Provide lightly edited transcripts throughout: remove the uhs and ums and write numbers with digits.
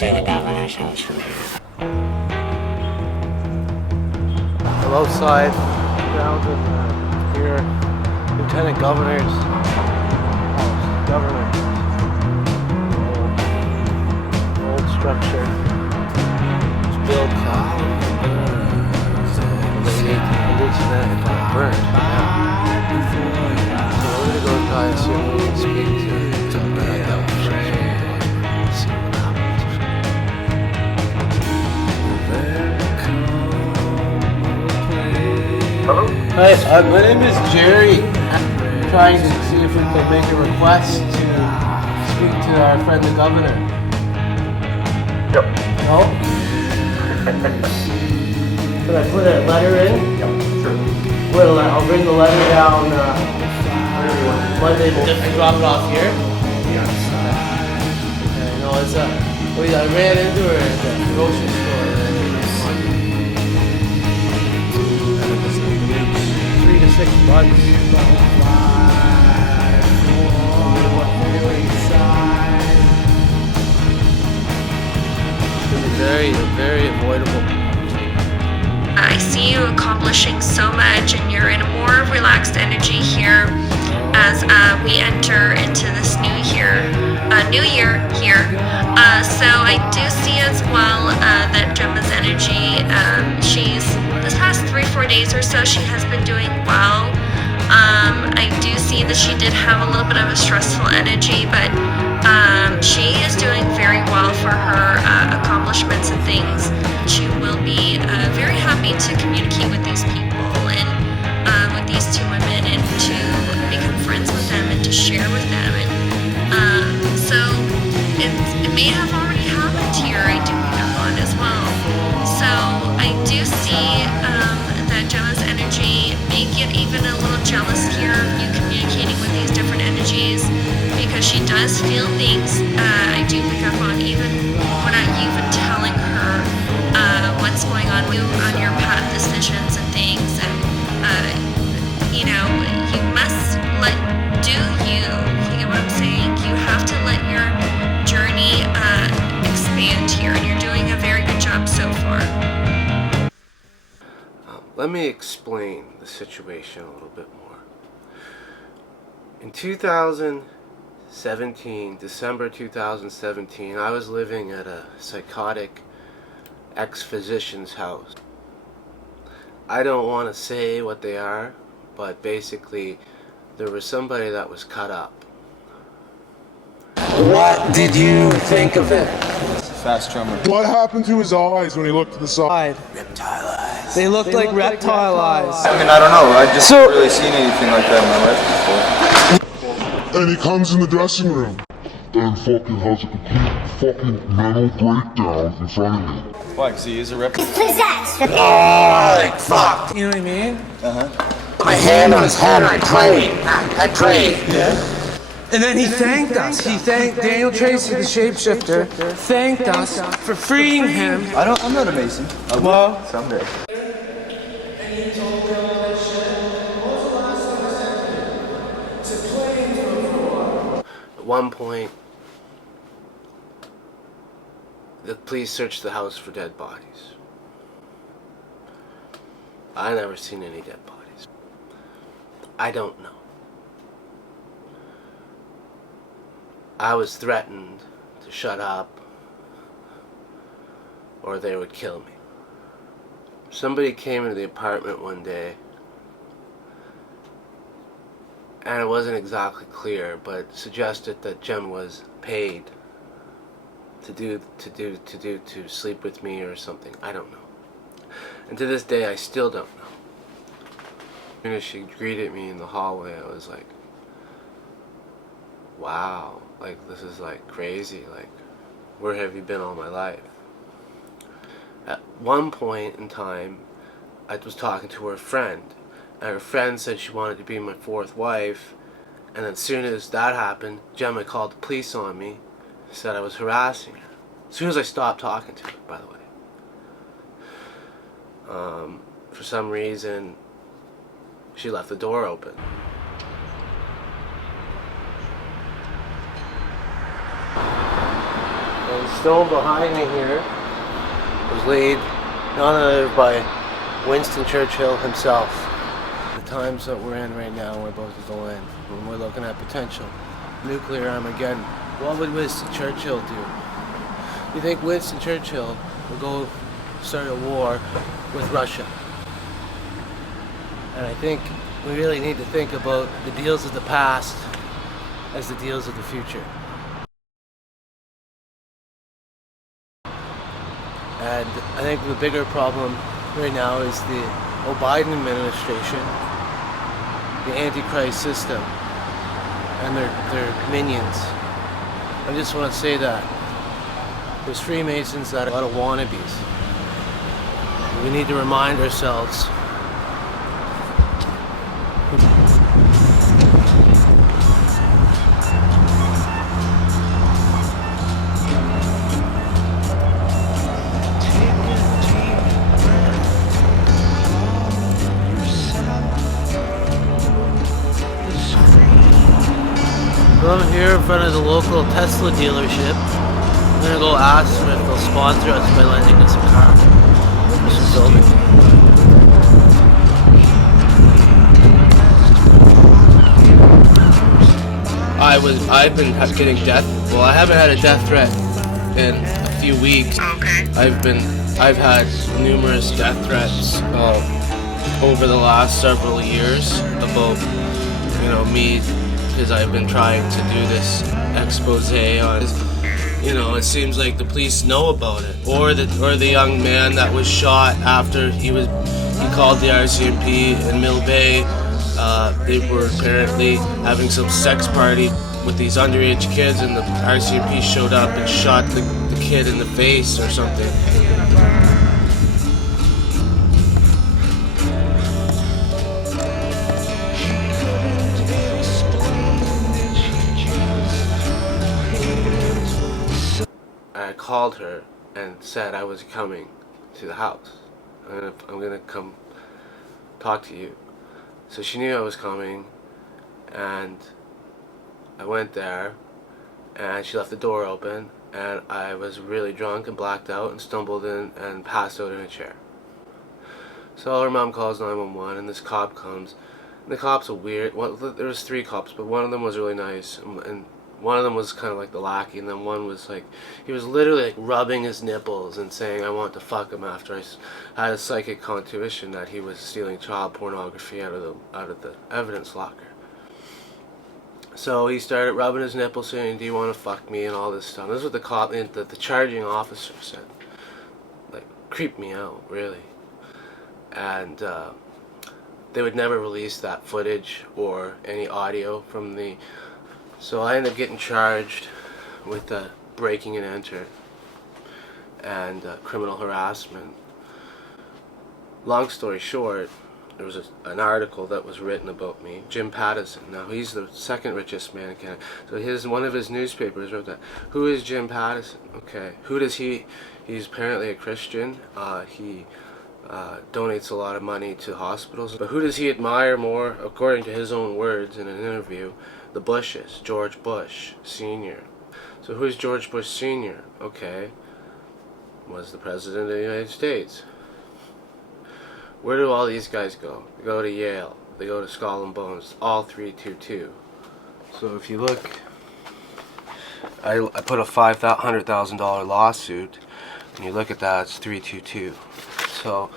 see the governor's house from here. I'm outside, grounds in here, Lieutenant Governor's house, governor. Old structure. It's built in the 1800s and then it got burned down. So we're gonna go try and see if we can speak to Hi, my name is Jerry. I'm trying to see if we can make a request to speak to our friend the governor. Yep. No? Can I put a letter in? Yep, sure. I'll bring the letter down Monday. We'll just drop it off here. Yeah. Okay, no, it's I ran into her at the grocery store. 3 to 6 months. Very avoidable. I see you accomplishing so much, and you're in a more relaxed energy here as we enter into this new year here. So I do see as well that Gemma's energy, she's this past 3-4 days or so, she has been doing well. I do see that she did have a little bit of a stressful energy, but she is doing very well for her accomplishments and things. She will be very happy to communicate with these people and with these two women and to become friends with them and to share with them. And so it may have already happened here, I do pick up on as well. So I do see that Gemma's energy may get even a little jealous here of you communicating with these different energies, because she does feel things. I do pick up on even without you even telling her what's going on your path decisions and things. And you must do you. You get what I'm saying? You have to let your journey expand here, and you're doing a very good job so far. Let me explain the situation a little bit more. In 2017, December 2017, I was living at a psychotic ex-physician's house. I don't want to say what they are, but basically there was somebody that was cut up. What did you think of it? Fast drummer. What happened to his eyes when he looked to the side? Reptile eyes. They looked like reptile eyes. I mean, I don't know. I've just really seen anything like that in my life before. And he comes in the dressing room and fucking has a complete fucking mental breakdown in front of me. Why? Because he is a reptile. Possessed! Like fuck. You know what I mean? My hand on his head. I prayed. Yeah. And then he thanked us. He thanked Daniel Tracy, the shapeshifter, thanked us for freeing him. I'm not a Mason. Well, Someday. At one point, the police searched the house for dead bodies. I never seen any dead bodies. I don't know. I was threatened to shut up or they would kill me. Somebody came into the apartment one day, and it wasn't exactly clear, but suggested that Gemma was paid to sleep with me or something. I don't know. And to this day I still don't know. As soon as she greeted me in the hallway, I was like, wow, like this is like crazy, like where have you been all my life? At one point in time, I was talking to her friend, and her friend said she wanted to be my fourth wife, and as soon as that happened, Gemma called the police on me, said I was harassing her. As soon as I stopped talking to her, by the way. For some reason, she left the door open. stone behind me here was laid none other by Winston Churchill himself. The times that we're in right now, we're about to go in, when we're looking at potential nuclear Armageddon. What would Winston Churchill do? You think Winston Churchill would go start a war with Russia? And I think we really need to think about the deals of the past as the deals of the future. And I think the bigger problem right now is the Biden administration, the Antichrist system, and their minions. I just want to say that there's Freemasons that are a lot of wannabes. We need to remind ourselves I'm here in front of the local Tesla dealership. I'm gonna go ask them if they'll sponsor us by lending us a car for some filming. I've been getting death. Well, I haven't had a death threat in a few weeks. Okay. I've had numerous death threats over the last several years about me. Because I've been trying to do this expose on, it seems like the police know about it, or the young man that was shot after he called the RCMP in Mill Bay. They were apparently having some sex party with these underage kids, and the RCMP showed up and shot the kid in the face or something. I called her and said I was coming to the house. I'm gonna come talk to you. So she knew I was coming, and I went there, and she left the door open, and I was really drunk and blacked out and stumbled in and passed out in a chair. So her mom calls 911, and this cop comes. And the cops are weird. There was 3 cops, but one of them was really nice, and one of them was kind of like the lackey, and then one was like, he was literally like rubbing his nipples and saying I want to fuck him after I had a psychic intuition that he was stealing child pornography out of the evidence locker. So he started rubbing his nipples saying, do you want to fuck me, and all this stuff. This is what the charging officer said. Like, creeped me out, really. And they would never release that footage or any audio from the... So I ended up getting charged with breaking and enter and criminal harassment. Long story short, there was an article that was written about me. Jim Pattison. Now he's the second richest man in Canada. So one of his newspapers wrote that. Who is Jim Pattison? Okay. Who does he? He's apparently a Christian. He donates a lot of money to hospitals. But who does he admire more, according to his own words in an interview? The Bushes. George Bush Sr. So who's George Bush Sr.? Okay. Was the President of the United States. Where do all these guys go? They go to Yale. They go to Skull and Bones. All 322. So if you look, I put a $500,000 lawsuit, and you look at that, it's 322. So,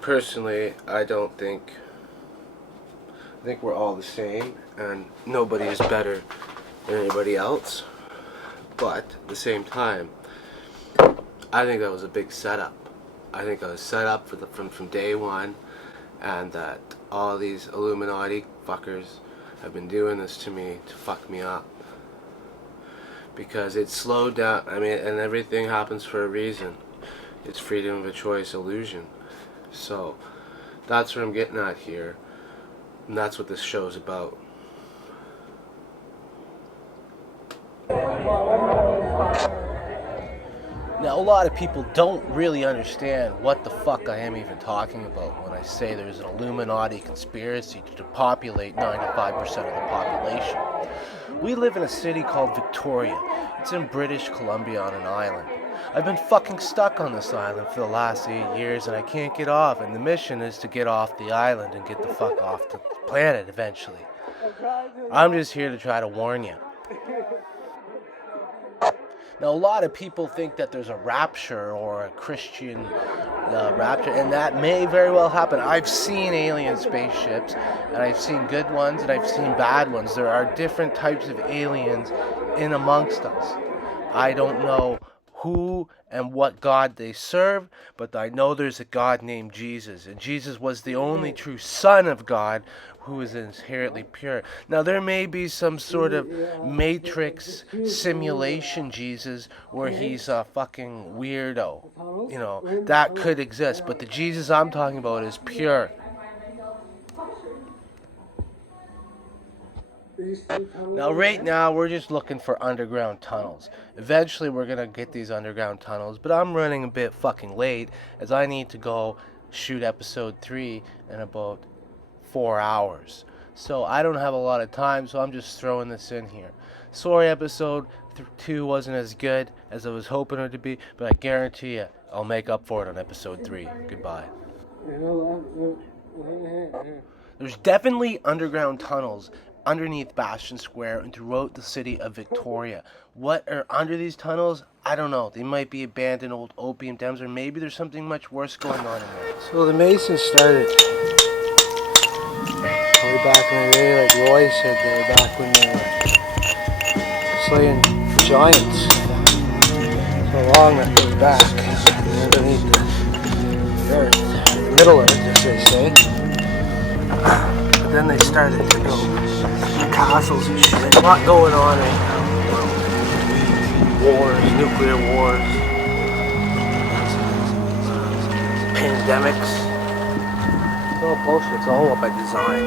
personally, I think we're all the same, and nobody is better than anybody else. But at the same time, I think that was a big setup. I think I was set up from day one, and that all these Illuminati fuckers have been doing this to me to fuck me up. Because it slowed down, and everything happens for a reason. It's freedom of a choice illusion. So that's what I'm getting at here, and that's what this show's about. Now, a lot of people don't really understand what the fuck I am even talking about when I say there's an Illuminati conspiracy to depopulate 95% of the population. We live in a city called Victoria. It's in British Columbia on an island. I've been fucking stuck on this island for the last 8 years and I can't get off, and the mission is to get off the island and get the fuck off the planet eventually. I'm just here to try to warn you. Now, a lot of people think that there's a rapture or a Christian rapture, and that may very well happen. I've seen alien spaceships, and I've seen good ones, and I've seen bad ones. There are different types of aliens in amongst us. I don't know who and what God they serve, but I know there's a God named Jesus, and Jesus was the only true Son of God who is inherently pure. Now, there may be some sort of Matrix simulation Jesus where he's a fucking weirdo. You know, that could exist, but the Jesus I'm talking about is pure. Now, right now, we're just looking for underground tunnels. Eventually, we're going to get these underground tunnels, but I'm running a bit fucking late as I need to go shoot episode 3 in about 4 hours. So I don't have a lot of time, so I'm just throwing this in here. Sorry, episode 2 wasn't as good as I was hoping it to be, but I guarantee you I'll make up for it on episode 3. Goodbye. There's definitely underground tunnels underneath Bastion Square and throughout the city of Victoria. What are under these tunnels? I don't know. They might be abandoned old opium dens, or maybe there's something much worse going on in there. So the Masons started way back in the day, like Roy said there, back when they were slaying giants. So long that goes back, underneath the earth, Middle Earth, as they say. But then they started to build castles and shit. A lot going on right now. Wars, nuclear wars, pandemics. It's all bullshit. It's all by design.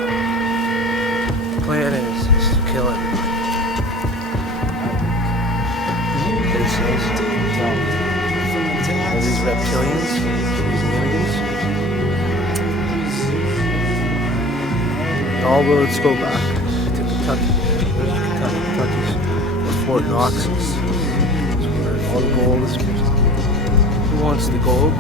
The plan is to kill everybody. These reptilians, these aliens. All roads go back to Kentucky. Kentucky's where Fort Knox is. That's where all the gold is. Who wants the gold?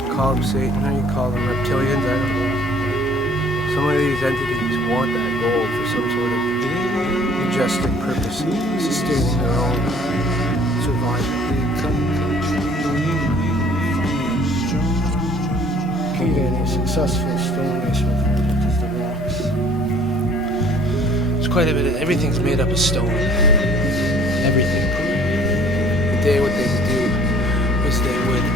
You call them Satan or you call them reptilians, I don't know. Some of these entities want that gold for some sort of majestic purpose, sustaining their own survival. Can't get any successful stonemason is the rocks. There's quite a bit of everything's made up of stone. Everything. Today what they would do is they would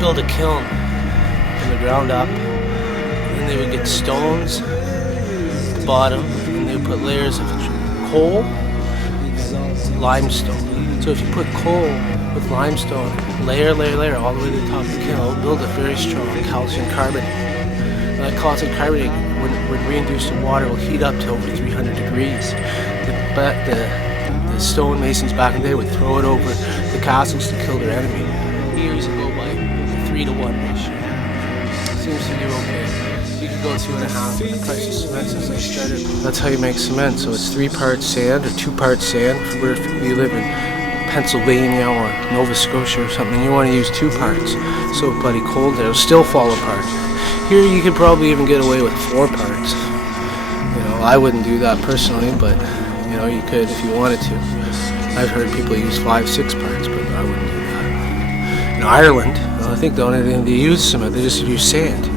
build a kiln from the ground up, and then they would get stones at the bottom, and they would put layers of coal and limestone. So if you put coal with limestone, layer, all the way to the top of the kiln, build a very strong calcium carbonate. And that calcium carbonate, when reintroduced to water, will heat up to over 300 degrees. The stonemasons back in the day would throw it over the castles to kill their enemy. Years ago by 3-to-1 ratio. Seems to do okay. You could go 2.5. The price of cement since I started. That's how you make cement. So it's 3 parts sand or 2 parts sand. For where you live in Pennsylvania or Nova Scotia or something, you want to use 2 parts. So bloody cold there, it'll still fall apart. Here you could probably even get away with 4 parts. You know, I wouldn't do that personally, but you know, you could if you wanted to. I've heard people use 5-6 parts, but I wouldn't do that. In Ireland, I think the only thing they use cement, they just use sand.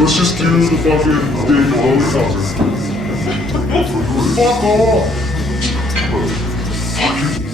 Let's just do the fucking Dave helicopter. Fuck off! Fucking